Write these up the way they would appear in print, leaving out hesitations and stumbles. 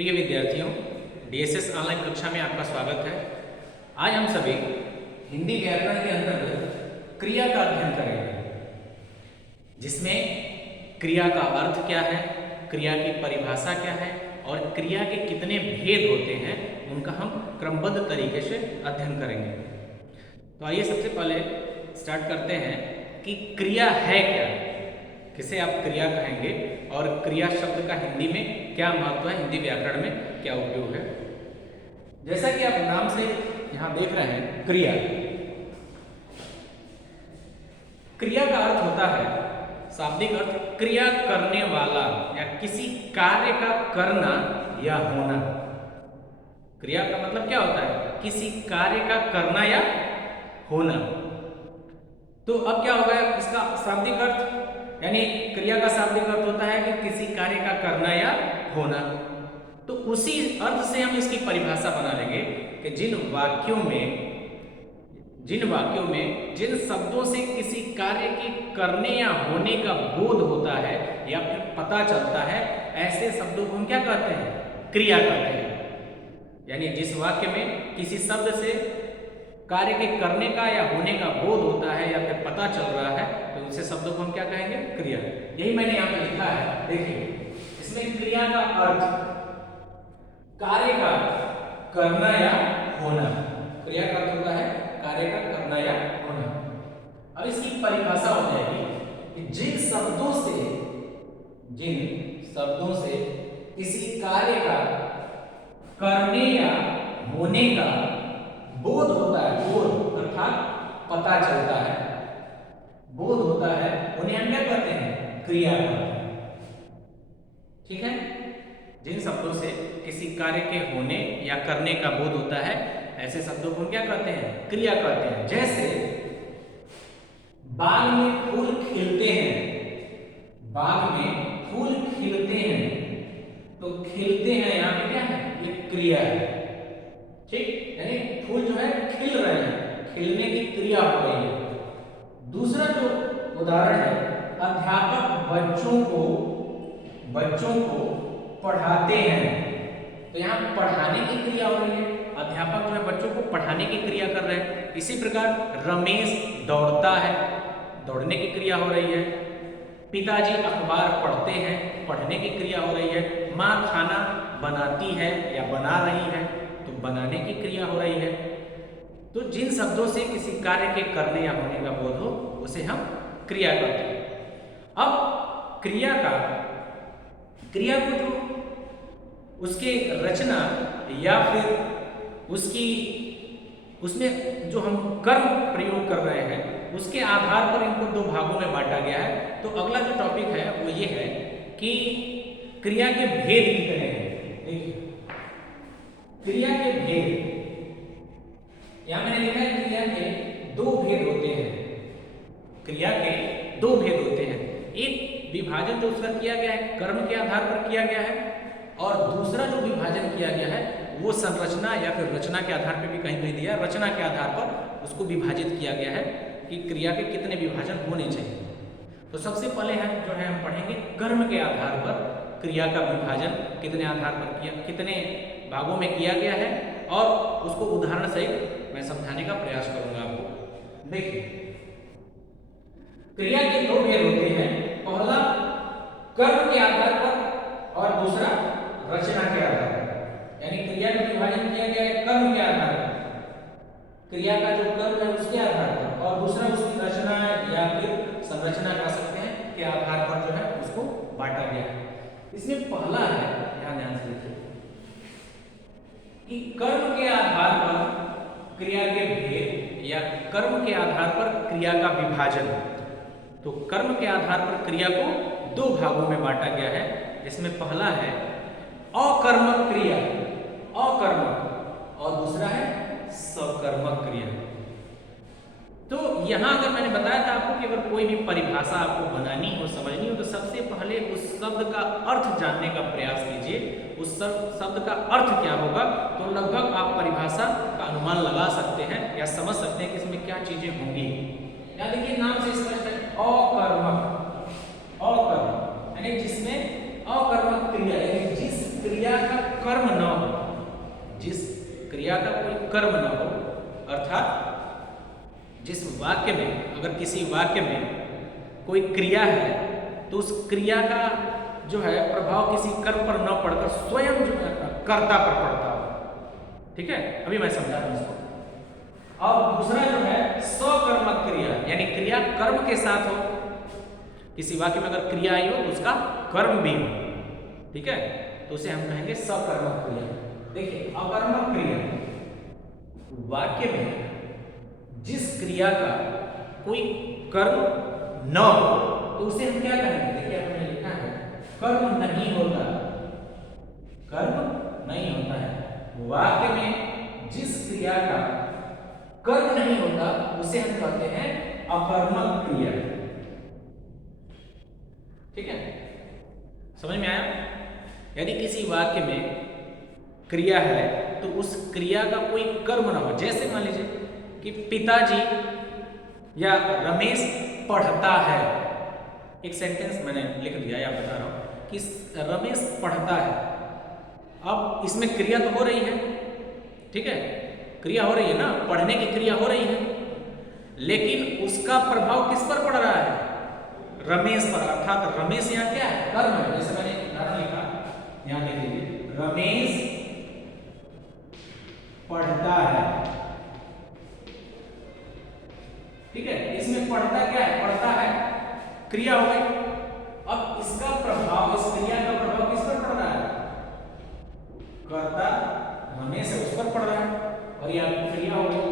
प्रिय विद्यार्थियों, DSS online कक्षा में आपका स्वागत है। आज हम सभी हिंदी व्याकरण के अंतर्गत क्रिया का अध्ययन करेंगे, जिसमें क्रिया का अर्थ क्या है, क्रिया की परिभाषा क्या है और क्रिया के कितने भेद होते हैं, उनका हम क्रमबद्ध तरीके से अध्ययन करेंगे। तो आइए सबसे पहले स्टार्ट करते हैं कि क्रिया है क्या, किसे आप क्रिया कहेंगे और क्रिया शब्द का हिंदी में क्या महत्व है, हिंदी व्याकरण में क्या उपयोग है। जैसा कि आप नाम से यहाँ देख रहे हैं, क्रिया। क्रिया का अर्थ होता है, शाब्दिक अर्थ, क्रिया करने वाला या किसी कार्य का करना या होना। क्रिया का मतलब क्या होता है? किसी कार्य का करना या होना। तो अब क्या होगा इसका शाब्दिक अर्थ, यानी क्रिया का शाब्दिक अर्थ होता है कि किसी कार्य का करना या होना। तो उसी अर्थ से हम इसकी परिभाषा बना लेंगे कि जिन वाक्यों में जिन शब्दों से किसी कार्य के करने या होने का बोध होता है या फिर पता चलता है, ऐसे शब्दों को हम क्या कहते हैं? क्रिया कहते हैं। यानी जिस वाक्य में किसी शब्द से कार्य के करने का या होने का बोध होता है या फिर पता चल रहा है, तो उसे शब्दों को हम क्या कहेंगे? क्रिया। यही मैंने यहाँ पे लिखा है, देखिए इसमें क्रिया का अर्थ कार्य का करना या होना। क्रिया का अर्थ होता है कार्य का करना या होना। अब इसकी परिभाषा हो जाएगी कि जिन शब्दों से किसी कार्य का करने या होने का बोध होता है, बोध अर्थात पता चलता है, बोध होता है, उन्हें हम क्या कहते हैं? क्रिया कहते हैं। ठीक है। जिन शब्दों से किसी कार्य के होने या करने का बोध होता है, ऐसे शब्दों को हम क्या कहते हैं? क्रिया कहते हैं। जैसे बाग में फूल खिलते हैं, बाग में फूल खिलते हैं, तो खिलते हैं यहाँ पे क्या है? ये क्रिया है। ठीक, यानी फूल जो है खिल रहे हैं, खिलने की क्रिया हो रही है। दूसरा जो उदाहरण है, अध्यापक बच्चों को पढ़ाते हैं, तो यहाँ पढ़ाने की क्रिया हो रही है। अध्यापक जो है बच्चों को पढ़ाने की क्रिया कर रहे हैं। इसी प्रकार रमेश दौड़ता है, दौड़ने की क्रिया हो रही है। पिताजी अखबार पढ़ते हैं, पढ़ने की क्रिया हो रही है। माँ खाना बनाती है या बना रही है, तो बनाने की क्रिया हो रही है। तो जिन शब्दों से किसी कार्य के करने या होने का बोध हो, उसे हम क्रिया कहते हैं। अब क्रिया को जो उसके रचना या फिर उसमें जो हम कर्म प्रयोग कर रहे हैं, उसके आधार पर इनको दो भागों में बांटा गया है। तो अगला जो टॉपिक है वो ये है कि क्रिया के भेद कितने हैं। देखिए क्रिया के भेद, यहां मैंने लिखा है क्रिया के दो भेद होते हैं। क्रिया के दो भेद होते हैं। एक विभाजन जो उसका किया गया है कर्म के आधार पर किया गया है, और दूसरा जो विभाजन किया गया है वो संरचना या फिर रचना के आधार पर भी कहीं दिया, रचना के आधार पर उसको विभाजित किया गया है कि क्रिया के कितने विभाजन होने चाहिए। तो सबसे पहले जो है हम पढ़ेंगे कर्म के आधार पर क्रिया का विभाजन कितने आधार पर किया, कितने भागों में किया गया है, और उसको उदाहरण सहित मैं समझाने का प्रयास करूंगा आपको। देखिए क्रिया के दो भेद होते हैं, पहला कर्म के आधार पर और दूसरा रचना के आधार पर। यानी क्रिया का विभाजन किया गया है कर्म के आधार पर, क्रिया का जो कर्म है उसके आधार पर, और दूसरा उसकी रचना या फिर संरचना कह सकते हैं के आधार पर जो है उसको बांटा गया है। इसमें पहला है, ध्यान से देखिए कि कर्म के आधार पर क्रिया के भेद या कर्म के आधार पर क्रिया का विभाजन। तो कर्म के आधार पर क्रिया को दो भागों में बांटा गया है, जिसमें पहला है अकर्मक क्रिया, अकर्मक, और दूसरा है सकर्मक क्रिया। तो यहां अगर मैंने बताया था आपको कि अगर कोई भी परिभाषा आपको बनानी हो, समझनी हो, तो सबसे पहले उस शब्द का अर्थ जानने का प्रयास कीजिए। उस शब्द का अर्थ क्या होगा, तो लगभग आप परिभाषा का अनुमान लगा सकते हैं या समझ सकते हैं कि इसमें क्या चीजें होंगी। या देखिए नाम से स्पष्ट है, अकर्मक, अकर्मक यानी जिसमें अकर्मक क्रिया, यानी जिस क्रिया का कर्म न हो, जिस क्रिया का कोई कर्म न हो, अर्थात जिस वाक्य में, अगर किसी वाक्य में कोई क्रिया है तो उस क्रिया का जो है प्रभाव किसी कर्म पर न पड़कर स्वयं जो है कर्ता पर पड़ता हो। ठीक है, अभी मैं समझा रहा हूं इसको। और दूसरा जो है स्वकर्मक क्रिया, यानी क्रिया कर्म के साथ हो। किसी वाक्य में अगर क्रिया आई हो तो उसका कर्म भी हो। ठीक है, तो उसे हम कहेंगे सकर्मक क्रिया। देखिए, अकर्मक क्रिया, वाक्य में जिस क्रिया का कोई कर्म न हो तो उसे हम क्या कहेंगे? देखिए, आपने लिखा है कर्म नहीं होता, कर्म नहीं होता है। वाक्य में जिस क्रिया का कर्म नहीं होता उसे हम कहते हैं अकर्मक क्रिया। ठीक है, समझ में आया? यदि किसी वाक्य में क्रिया है तो उस क्रिया का कोई कर्म ना हो। जैसे मान लीजिए कि पिताजी या रमेश पढ़ता है, एक सेंटेंस मैंने लिख दिया या बता रहा हूं कि रमेश पढ़ता है। अब इसमें क्रिया तो हो रही है, ठीक है, क्रिया हो रही है ना, पढ़ने की क्रिया हो रही है, लेकिन उसका प्रभाव किस पर पड़ रहा है? रमेश पर। अर्थात रमेश यहाँ क्या है? कर्म है। जैसे मैंने उदाहरण लिखा, यहाँ देख लीजिए, रमेश पढ़ता है। ठीक है, इसमें पढ़ता क्या है? पढ़ता है क्रिया हो गई। अब इसका प्रभाव, इस क्रिया का प्रभाव किस पर पड़ रहा है? कर्ता रमेश है, उस पर पड़ रहा है, और यह क्रिया हो गई।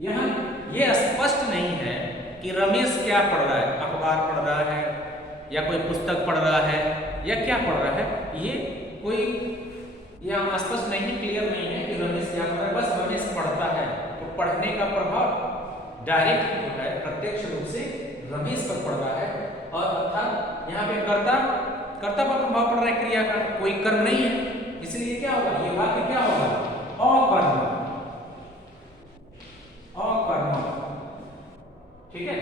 यहां यह स्पष्ट नहीं है कि रमेश क्या पढ़ रहा है, अखबार पढ़ रहा है या कोई पुस्तक पढ़ रहा है या क्या पढ़ रहा है। ये कोई यहाँ स्पष्ट नहीं, क्लियर नहीं है कि रमेश क्या पढ़ रहा है। बस रमेश पढ़ता है, तो पढ़ने का प्रभाव डायरेक्ट होता है, प्रत्यक्ष रूप से रमेश पर पड़ रहा है। और अर्थात यहाँ पे कर्ता पर प्रभाव पड़ रहा है क्रिया का, कोई कर्म नहीं है, इसलिए क्या होगा? ये वाक्य क्या होगा? अकर्मक। ठीक है,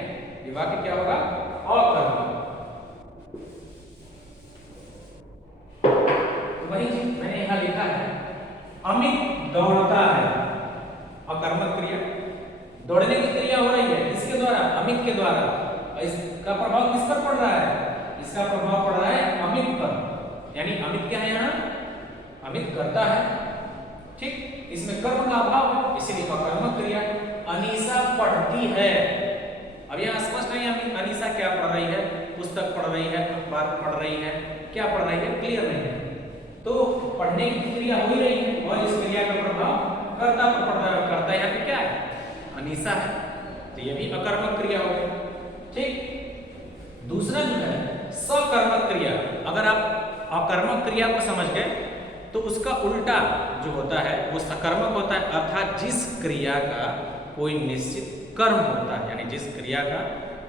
ये वाक्य क्या होगा? अकर्मक। वही चीज मैंने यहां लिखा है, अमित दौड़ता है। अकर्मक क्रिया, दौड़ने की क्रिया हो रही है, किसके द्वारा? अमित के द्वारा। इसका प्रभाव किस पर पड़ रहा है? इसका प्रभाव पड़ रहा है अमित पर, यानी अमित क्या है यहाँ? अमित करता है। ठीक, इसमें कर्म का अभाव है, इसीलिए अकर्मक क्रिया। अनीसा पढ़ती है। अब यहाँ स्पष्ट नहीं है अनीसा क्या पढ़ रही है, पुस्तक पढ़ रही है, अखबार पढ़ रही है, क्या पढ़ रही है, क्लियर नहीं है। तो पढ़ने की क्रिया हो ही रही है और इस क्रिया का प्रभाव कर्ता पर पड़ रहा है। कर्ता यहाँ पे क्या है? अनीसा है, तो ये भी अकर्मक क्रिया हो गई। ठीक, दूसरा जो है सकर्मक क्रिया। अगर आप अकर्मक क्रिया को समझ गए तो उसका उल्टा जो होता है वो सकर्मक होता है। अर्थात जिस क्रिया का कोई निश्चित कर्म होता है, यानी जिस क्रिया का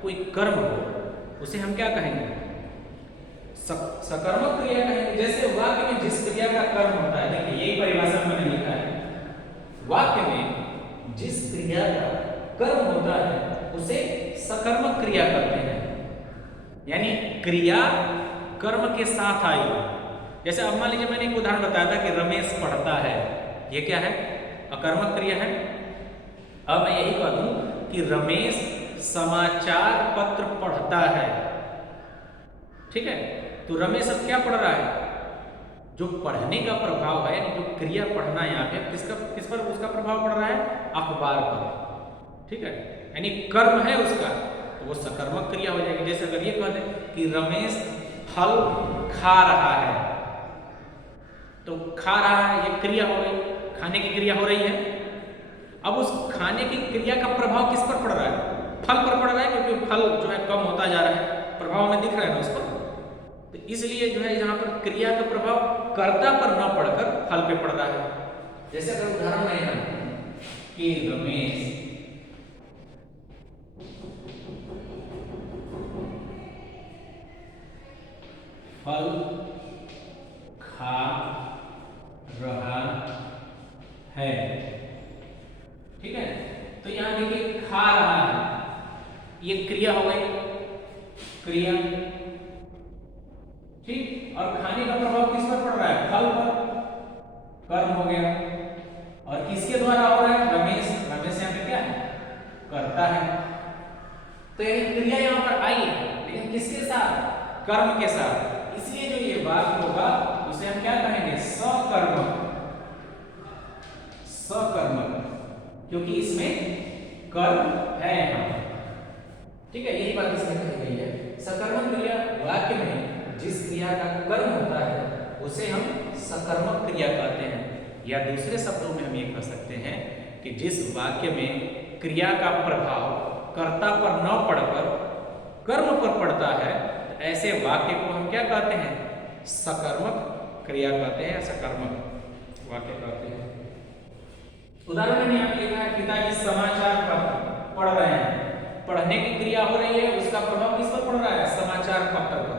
कोई कर्म हो उसे हम क्या कहेंगे? सकर्मक क्रिया कहेंगे। जैसे वाक्य में जिस क्रिया का कर्म होता है, देखिए यही परिभाषा मैंने लिखा है, वाक्य में जिस क्रिया का कर्म होता है उसे सकर्मक क्रिया कहते हैं, यानी क्रिया कर्म के साथ आई। जैसे अब मान लीजिए मैंने एक उदाहरण बताया था कि रमेश पढ़ता है, ये क्या है? अकर्मक क्रिया है। अब मैं यही कह दूं कि रमेश समाचार पत्र पढ़ता है। ठीक है, तो रमेश अब क्या पढ़ रहा है? जो पढ़ने का प्रभाव है, यानी जो क्रिया पढ़ना यहाँ पे किस पर उसका प्रभाव पड़ रहा है? अखबार पर। ठीक है, यानी कर्म है उसका, तो वो सकर्मक क्रिया हो जाएगी। जैसे अगर ये कह दें कि रमेश फल खा रहा है, तो खा रहा है ये क्रिया हो गई, खाने की क्रिया हो रही है। अब उस खाने की क्रिया का प्रभाव किस पर पड़ रहा है? फल पर पड़ रहा है, क्योंकि फल जो है कम होता जा रहा है, प्रभाव में दिख रहा है ना उस पर। तो इसलिए जो है यहाँ पर क्रिया का प्रभाव कर्ता पर न पड़कर फल पे पड़ रहा है। जैसे अगर उदाहरण में है कि रमेश फल खा रहा है। ठीक है, तो यहां देखिए खा रहा है, ये क्रिया हो गई, क्रिया। ठीक, और खाने का प्रभाव किस पर पड़ रहा है? फल पर, कर्म हो गया। और किसके द्वारा हो रहा है? रमेश। रमेश यहाँ पे क्या है? करता है। तो ये क्रिया यहाँ पर आई है, लेकिन किसके साथ? कर्म के साथ। इसलिए जो ये वाक्य होगा उसे हम क्या कहेंगे? सकर्मक। सकर्मक, क्योंकि इसमें कर्म है यहाँ। ठीक है, यही बात इसमें कही गई है। सकर्मक क्रिया वाक्य में जिस क्रिया का कर्म होता है उसे हम सकर्मक क्रिया कहते हैं। या दूसरे शब्दों में हम ये कह सकते हैं कि जिस वाक्य में क्रिया का प्रभाव कर्ता पर न पड़कर कर्म पर पड़ता है, तो ऐसे वाक्य को हम क्या कहते हैं? सकर्मक क्रिया कहते हैं, सकर्मक वाक्य कहते हैं। उदाहरण में यहाँ लिखा है पिताजी समाचार पत्र पढ़ रहे हैं। पढ़ने की क्रिया हो रही है, उसका प्रभाव किस पर पड़ रहा है? समाचार पत्र पर।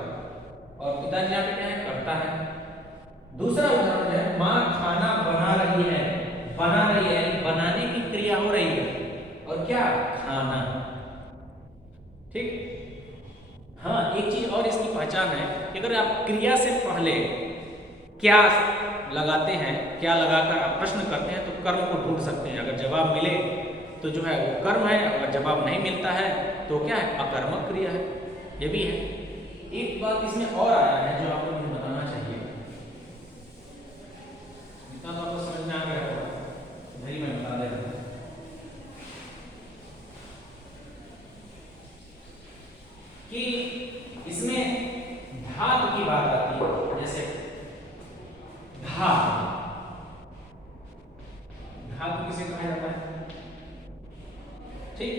और पिताजी यहाँ पे क्या है? करता है। दूसरा उदाहरण है माँ खाना बना रही है। बना रही है, बनाने की क्रिया हो रही है, और क्या? खाना। ठीक। हाँ, एक चीज और इसकी पहचान है कि अगर आप क्रिया से पहले क्या लगाते हैं, क्या लगाकर आप प्रश्न करते हैं, तो कर्म को ढूंढ सकते हैं। अगर जवाब मिले तो जो है वो कर्म है, अगर जवाब नहीं मिलता है तो क्या है? अकर्मक क्रिया है। ये भी है। एक बात इसमें और आया है जो आपको मुझे बताना चाहिए, इतना तो आपको समझ में आ गया होगा, नहीं मैं बता दे रहा हूं कि इसमें धातु की बात आती है। जैसे धातु, धातु किसे कहा जाता है? ठीक।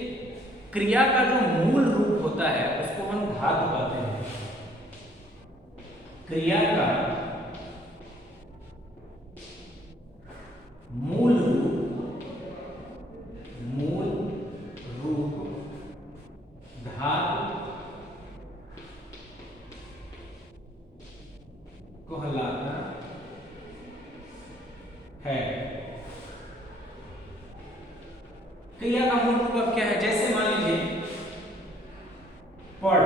क्रिया का जो मूल रूप होता है उसको हम धातु कहते हैं। क्रिया का मूल रूप, मूल रूप धातु कहलाता है। क्रिया का मूल रूप अब क्या है? जैसे मान लीजिए पढ़,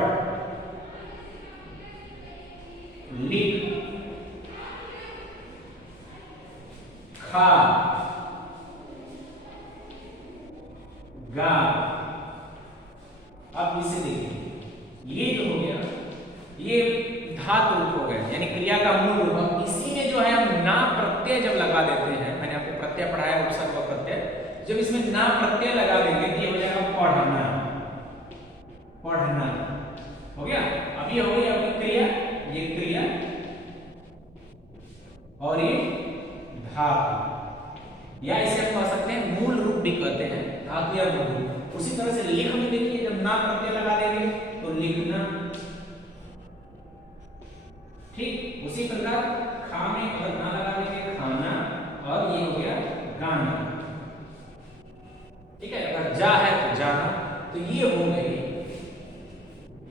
लिख, खा, गा। अब इसे देखिए, ये जो हो गया ये धातु रूप हो गया, यानी क्रिया का मूल रूप। इसी में जो है हम ना प्रत्यय जब लगा देते हैं, मैंने आपको प्रत्यय पढ़ाया उपसर्ग व प्रत्यय, जब इसमें ना प्रत्यय लगा देंगे तो ये हो जाएगा पढ़ना। पढ़ना हो गया। अब ये हो गई आपकी क्रिया, ये क्रिया और ये धातु, या इसे हम कह सकते हैं मूल रूप भी कहते हैं, धातु या मूल रूप। उसी तरह से लिख में देखिए, जब ना प्रत्यय लगा देंगे तो लिखना। ठीक। उसी प्रकार खा में अगर ना लगा देंगे खाना, और ये हो गया गाना। ठीक है। अगर जा है तो जाना। तो ये हो गई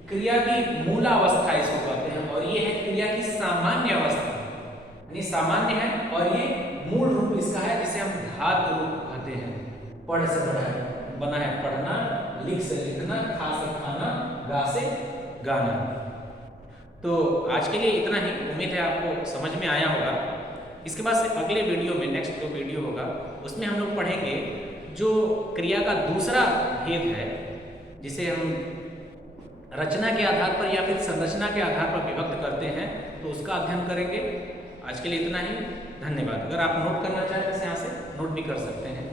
क्रिया की मूलावस्था, इसको कहते हैं। और ये है क्रिया की सामान्य अवस्था, यानी सामान्य है, और ये मूल रूप इसका है जिसे हम धातु रूप कहते हैं। पढ़ से पढ़ा है, बना है पढ़ना, लिख से लिखना, खा से खाना, गा से गाना। तो आज के लिए इतना ही। उम्मीद है आपको समझ में आया होगा। इसके बाद से अगले वीडियो में, नेक्स्ट जो वीडियो होगा उसमें हम लोग पढ़ेंगे जो क्रिया का दूसरा भेद है, जिसे हम रचना के आधार पर या फिर संरचना के आधार पर विभक्त करते हैं, तो उसका अध्ययन करेंगे। आज के लिए इतना ही। धन्यवाद। अगर आप नोट करना चाहें तो यहाँ से नोट भी कर सकते हैं।